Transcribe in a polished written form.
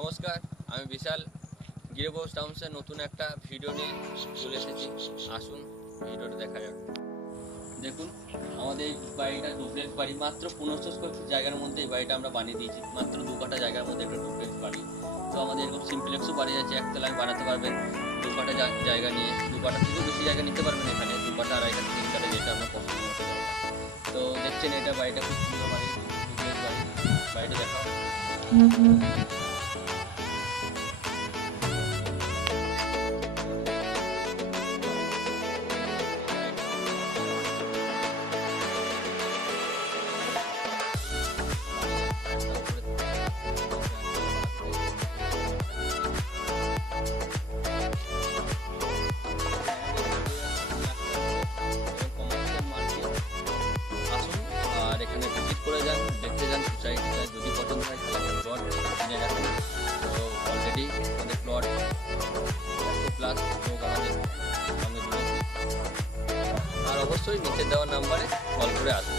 নমস্কার, আমি বিশাল গিরিবোস টাউন্সের নতুন একটা ভিডিও নিয়ে চলে এসেছি। আসুন ভিডিওটা দেখা যাক। দেখুন, আমাদের এই বাড়িটা ডুপ্লেক্স বাড়ি, মাত্র 1500 স্কোয়ার ফিট জায়গার মধ্যে এই বাড়িটা আমরা বানিয়ে দিয়েছি। মাত্র 2 কাঠা জায়গার মধ্যে একটা ডুপ্লেক্স বাড়ি। তো আমাদের এরকম সিম্পলেক্সও বাড়ি আছে, একতলায় বানাতে পারবেন 2 কাঠা জায়গা নিয়ে। 2 কাঠা থেকেও বেশি জায়গা নিতে পারবেন এখানে, 2 কাঠা, 2.5 কাঠা, 3 কাঠা, যেটা আপনার পছন্দ মতো জায়গা। তো দেখছেন, এটা বাড়িটা খুব সুন্দর বাড়ি, ডুপ্লেক্স বাড়ি। বাড়িটা দেখা আর এখানে ভিজিট করে যান, দেখতে যান সোসাইটিটা। যদি পছন্দ হয় তাহলে প্লট কিনে রাখুন। তো অলরেডি আমাদের প্লট প্লাস লোক আমাদের সঙ্গে জুড়েছে। আর অবশ্যই নিচে দেওয়া নাম্বারে কল করে আসুন।